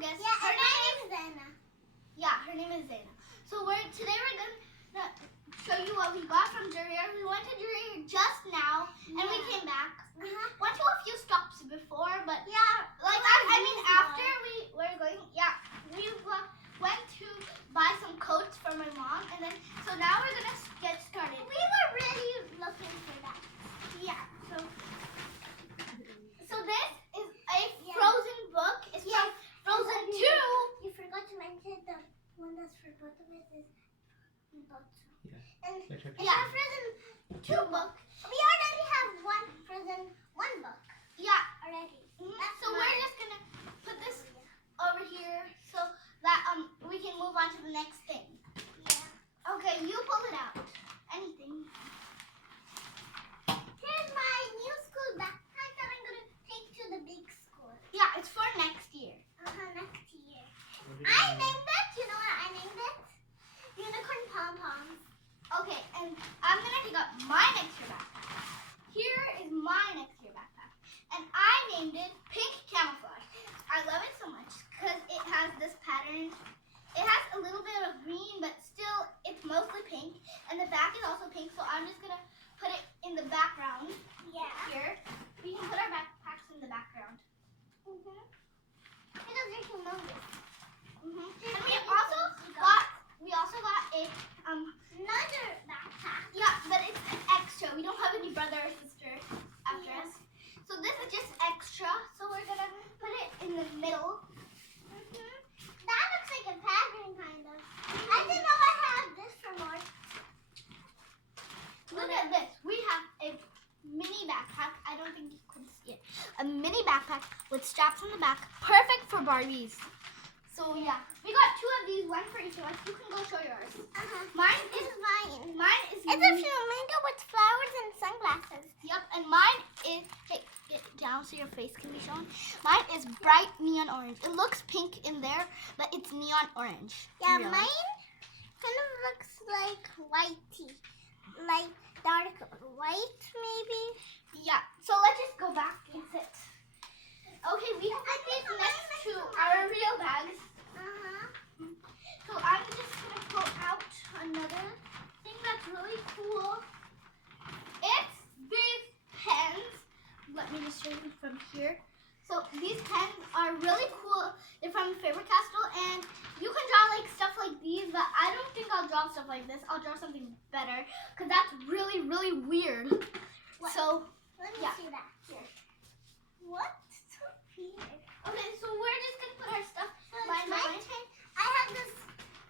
guest. Yeah, her name is Zaina. Yeah, her name is Zaina. So today we're gonna show you what we got from Jarir. We went to Jarir just now, and we came back. We went to a few stops before, but after we were going, we went to buy some coats for my mom, and then so now we're gonna get started. We were really looking for that. Yeah. So this is a Frozen book. It's from Frozen 2. You forgot to mention the one that's for both of us is Bookstore. And Frozen 2 book. We already have one Frozen 1 book. Yeah. Already. So we're just gonna put this over here so that we can move on to the next thing. Yeah. Okay, you pull it out. Anything. Here's my new school backpack that I'm gonna take to the big school. Yeah, it's for next year. Next year. I named it. You know what I named it? Unicorn pom poms. Okay, and I'm gonna take out my next year backpack. Here is my next year backpack, and I named it Pink Camouflage. I love it so much because it has this pattern. It has a little bit of green, but still it's mostly pink, and the back is also pink. So I'm just gonna put it in the background. Yeah. Here, we can put our backpacks in the background. Because there's humongous. And we also got a another backpack. Yeah, but it's an extra. We don't have any brother or sister after us. So this is just extra. So we're gonna put it in the middle. That looks like a pattern kind of. I didn't know I had this for more. Look at this. We have a mini backpack. I don't think you can see it. A mini backpack with straps on the back. Perfect for Barbies. So yeah, we got 2 of these, one for each of us. You can go show yours. Mine is Mine is a flamingo with flowers and sunglasses. Yep, and mine is, hey, get down so your face can be shown. Mine is bright neon orange. It looks pink in there, but it's neon orange. Yeah, really. mine kind of looks like whitey, like dark white maybe. Yeah, so let's just go back and sit. Okay, we can put these next to our real bags. So I'm just gonna pull out another thing that's really cool. It's these pens. Let me just show you from here. So these pens are really cool. They're from Faber-Castell, and you can draw like stuff like these, but I don't think I'll draw stuff like this. I'll draw something better, because that's really, really weird. What? So, let me see that. Here. What? So weird. Okay, so we're just gonna put our stuff. I have this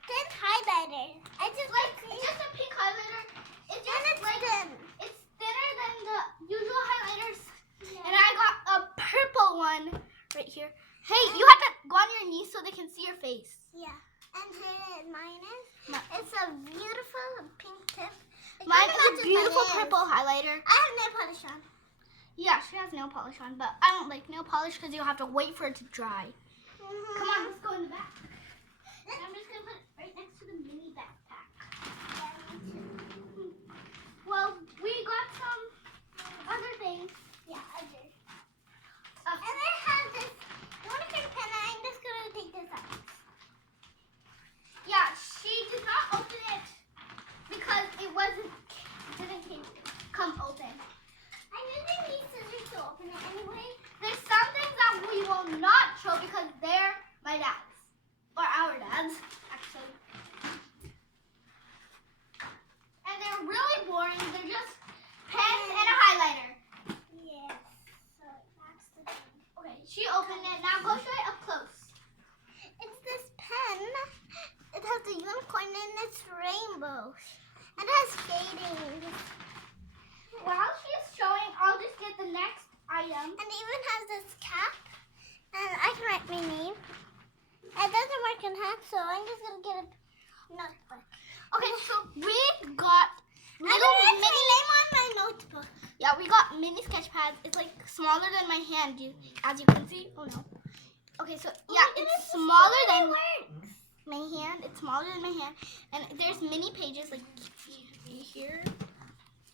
thin highlighter. I just just a pink highlighter. It's just thin. It's thinner than the usual highlighters. Yeah. And I got a purple one right here. Hey, you have to go on your knees so they can see your face. Yeah. And here mine is. It's a beautiful pink tip. Mine is a beautiful purple highlighter. I have nail polish on. Yeah, she has nail polish on, but I don't like nail polish because you have to wait for it to dry. Come on, let's go in the back. And I'm just going to put it right next to the mini backpack. Yeah, me too. Well, we got some other things. Yeah, I did. And I have this unicorn pen, and I'm just going to take this out. Yeah, she did not open it because it didn't come open. I'm using these scissors to open it anyway. There's some things that we will not show because they're my dad's. Or our dad's, actually. And they're really boring. They're just pens and a highlighter. Yes. So that's the thing. Okay, she opened it. Now go show it up close. It's this pen. It has a unicorn and it's rainbow. And it has shading. While she's showing, I'll just get the next item. And it even has this cap. And I can write my name. It doesn't work in half, so I'm just going to get a notebook. Okay, so we got I'm going to write my name on my notebook. Yeah, we got mini sketch pads. It's like smaller than my hand, as you can see. Oh no. Okay, so yeah, it's smaller than my hand. It's smaller than my hand. And there's mini pages like here.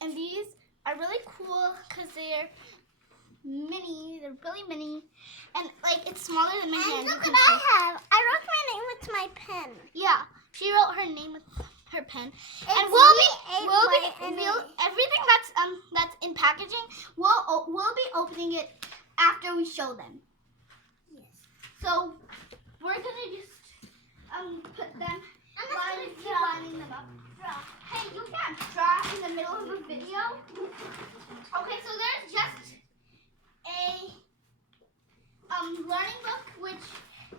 And these are really cool because they're mini. They're really mini. And like it's smaller than my hand. Look what I have. I wrote my name with my pen. Yeah, she wrote her name with her pen. It's And everything that's in packaging, we'll be opening it after we show them. Yes. So we're gonna just put them lining them up. Hey, you can't draw in the middle of a video. Okay, so there's just a learning book, which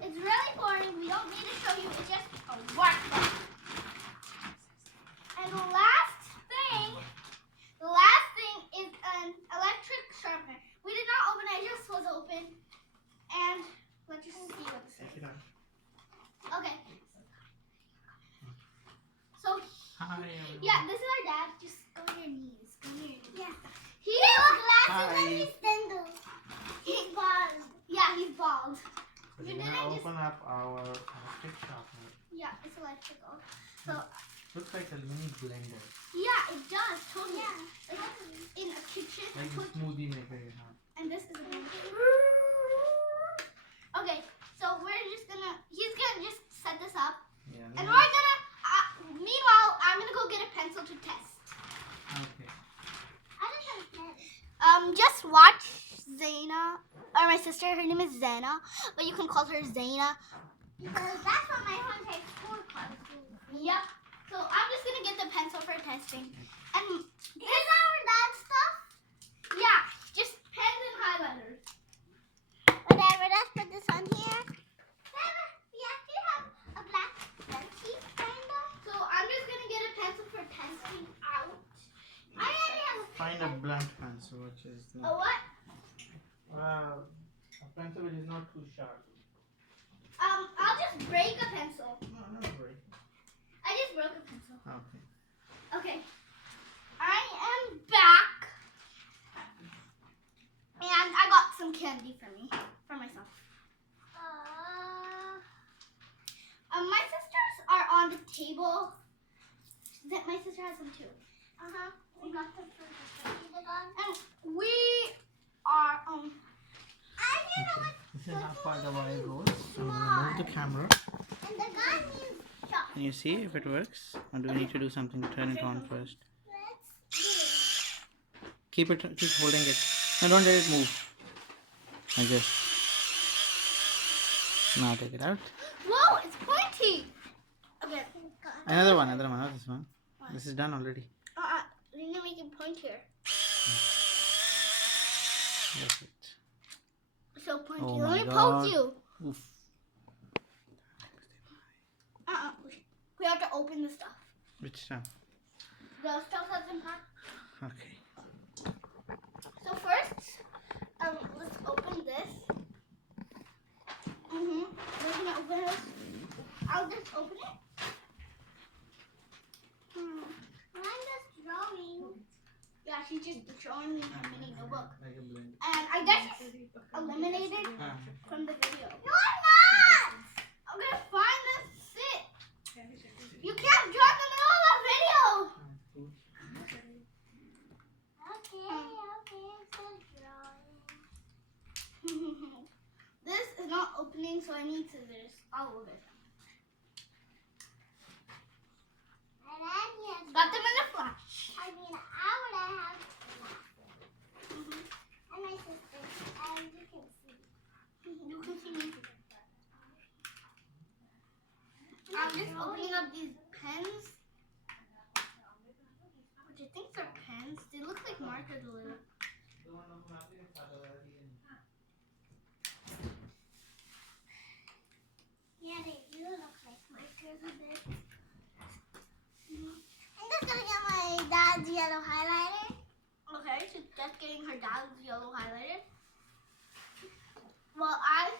is really boring. We don't need to show you. It's just a workbook. And the last thing is an electric sharpener. We did not open it. It just was open. And let's just see what this is. Okay. So, yeah, this is our dad. Just go on your knees. Go on your knees. Yeah. He has glasses and he's spindles. He's bald. Yeah, he's bald. We're gonna open up our electric sharpener. Yeah, it's electrical. So looks like a mini blender. Yeah, it does. Totally. Yeah. Like in a kitchen. Like a smoothie maker you have. And this is a okay, so he's gonna just set this up. Yeah. And we're gonna, meanwhile, I'm gonna go get a pencil to test. Okay. I don't have a pen. Just watch Zaina, or my sister, her name is Zana, but you can call her Zaina. Because that's what my one takes school cards. Yep. So I'm just gonna get the pencil for testing. And is our dad stuff? Yeah, just pens and highlighters. Whatever, let's put this on here. We actually have a black pencil, kind of. So I'm just gonna get a pencil for testing out. I already have a Find a blunt pencil, which is A what? a pencil which is not too sharp. I'll just break a pencil. No, not break. I just broke a pencil. Okay. Okay. I am back. And I got some candy for myself. My sisters are on the table. My sister has them too. We got them for the And we are Okay. This is how far the wire goes. I'm gonna move the camera. And the gun is shot. Can you see if it works? Or do we need to do something to turn it on first? Let's Keep holding it. No, don't let it move. Like this. Now take it out. whoa, it's pointy. Okay. Another one, not this one. This is done already. We need to make it pointier. That's it. So pointy. Oh Let my me God. poke you. Oof. We have to open the stuff. Which stuff? The stuff that's in pack. Okay. So first, let's open this. We're gonna open this. I'll just open it. I'm just drawing. Yeah, she's just showing me her mini notebook. Like a blend. And I guess she's eliminated from the video. No, I'm not! I'm gonna find this sit. You can't draw in the middle of the video. Okay, I'm still drawing. This is not opening, so I need scissors. I'll move it. And then he has Got them in the flash. I would have and my sister, and you can see. You can see me. I'm just opening up these pens, which I think are pens. They look like markers a little. Yeah, they do look like markers a bit. I'm just gonna get my dad's yellow highlighter. Okay, she's just getting her dad's yellow highlighter. Well, I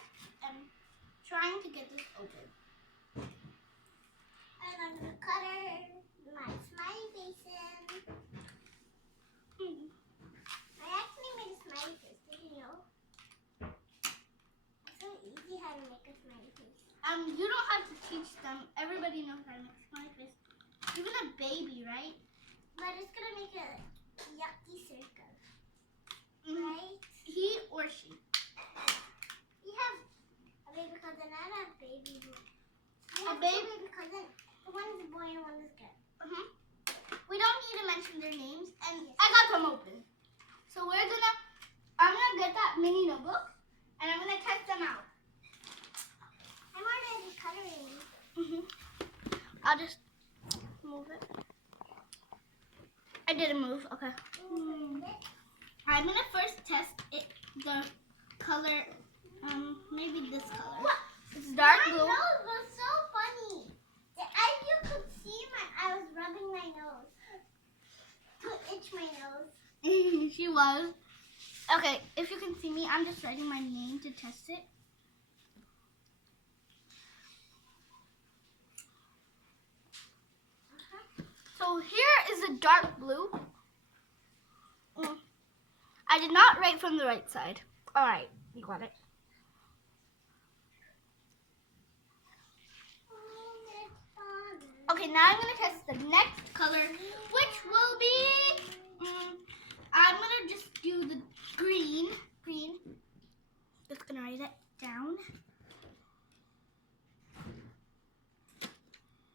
am trying to get this open. And I'm gonna cut her my smiley face in. I actually made a smiley face, did you know? It's so easy how to make a smiley face. You don't have to teach them. Everybody knows how to make a smiley face. Even a baby, right? But it's gonna make a yucky circle, right? He is she? We have a baby cousin and a baby boy. We A have two baby cousins. One is a boy and one is a girl. We don't need to mention their names, and I got them open. So I'm gonna get that mini notebook, and I'm gonna test them out. I'm already coloring. I'll just move it. I didn't move. Okay. I'm gonna first test the color. Maybe this color. What? It's dark My blue. nose was so funny. As you could see, I was rubbing my nose to itch my nose. She was. Okay, if you can see me, I'm just writing my name to test it. So here is a dark blue. I did not write from the right side. All right, you got it. Okay, now I'm going to test the next color, which will be, I'm going to just do the green. Just going to write it down.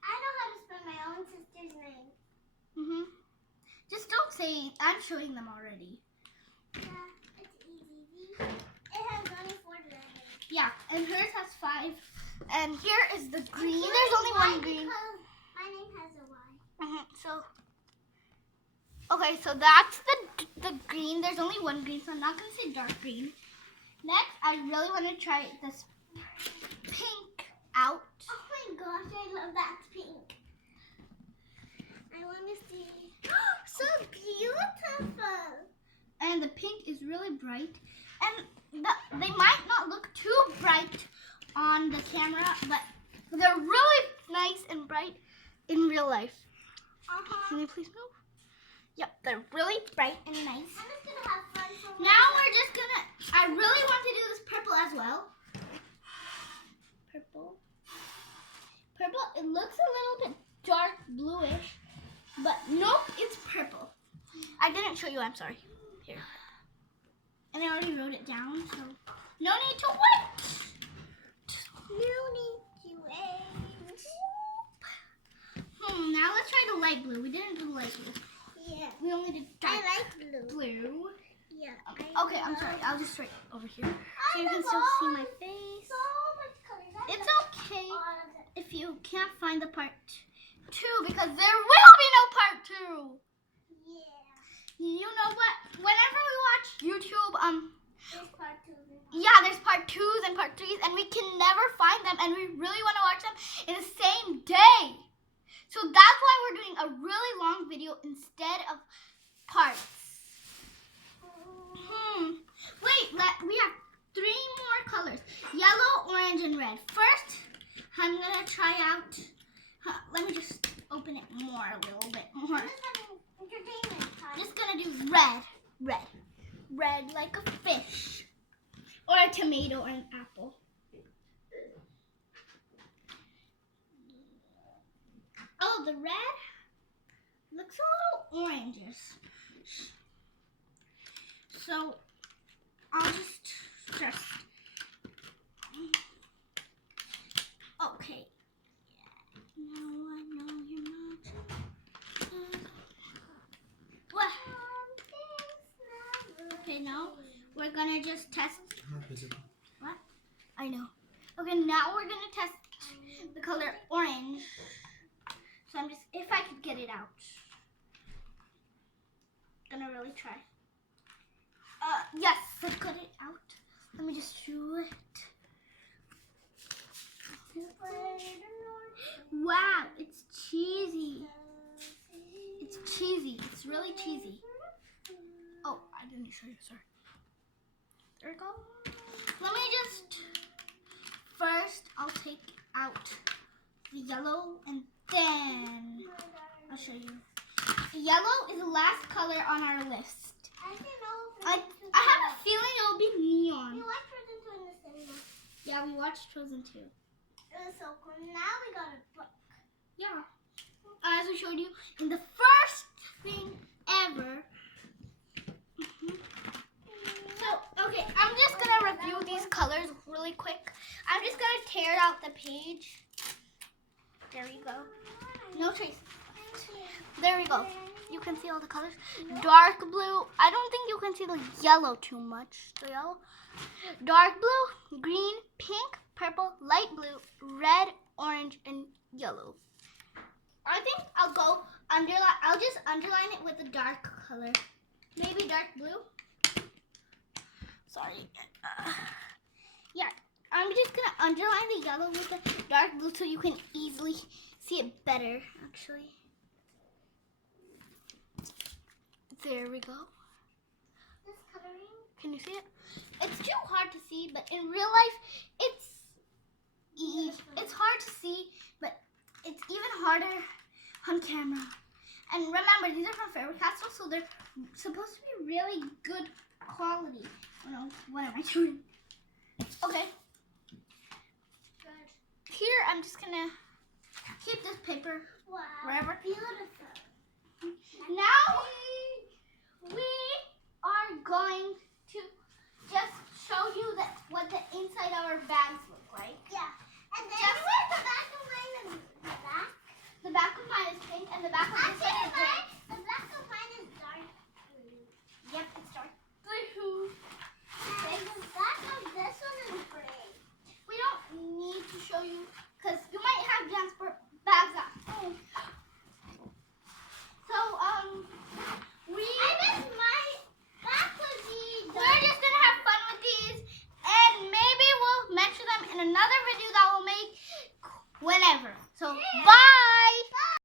I know how to spell my own sister's name. Just don't say, I'm showing them already. Yeah, it's easy. It has only 4 letters. Yeah, and hers has 5. And here is the green. There's only one green. My name has a Y. Okay, so that's the green. There's only one green, so I'm not going to say dark green. Next, I really want to try this pink out. Oh my gosh, I love that pink. I want to see. So beautiful. And the pink is really bright. And they might not look too bright on the camera, but they're really nice and bright in real life. Can you please move? Yep, they're really bright and nice. I'm just going to have fun. Now we're just going to, I really want to do this purple as well. Purple, it looks a little bit dark bluish, but nope, it's purple. I didn't show you, I'm sorry. Here. And I already wrote it down, so no need to wait. Now let's try the light blue. We didn't do the light blue. Yeah. We only did dark I like blue. Yeah. Okay, I'm sorry. I'll just write over here so you can still see my face. So much color. It's okay All of it. if you can't find the part 2 because there will be no part 2. Yeah. You know what? Whenever we watch YouTube, There's part 2. yeah, there's part 2s and part 3s, and we can never find them, and we really want to watch them in the same day. So that's why we're doing a really long video instead of parts. Wait, we have 3 more colors. Yellow, orange, and red. First, I'm going to try out, let me just open it more, a little bit more. I'm just having entertainment time. Just going to do red. Red like a fish. Or a tomato or an apple. Oh, the red looks a little orangish. So I'll just okay. Yeah. No, I know you're not. What? Okay, now we're gonna just test. What? I know. Okay, now we're gonna test the color orange. So I'm just, if I could get it out. Gonna really try. Yes, I've got it out. Let me just do it. Wow, it's cheesy. It's cheesy. It's really cheesy. Oh, I didn't show you, sorry. There we go. Let me just, first I'll take out the yellow and then I'll show you. Yellow is the last color on our list. I have a feeling it'll be neon. We watched Frozen 2 in the cinema. Yeah, we watched Frozen 2. It was so cool. Now we got a book. Yeah. As we showed you in the first thing ever. So, okay, I'm just cleared out the page. There we go. No traces. There we go. You can see all the colors. Dark blue. I don't think you can see the yellow too much. The yellow. Dark blue, green, pink, purple, light blue, red, orange, and yellow. I think I'll go underline. I'll just underline it with a dark color. Maybe dark blue. Sorry. Yeah. I'm just going to underline the yellow with the dark blue so you can easily see it better, actually. There we go. This coloring. Can you see it? It's too hard to see, but in real life, it's hard to see, but it's even harder on camera. And remember, these are from Faber-Castell, so they're supposed to be really good quality. Oh no, what am I doing? Okay. Good. Here, I'm just gonna keep this paper Wow. wherever. Beautiful. Now,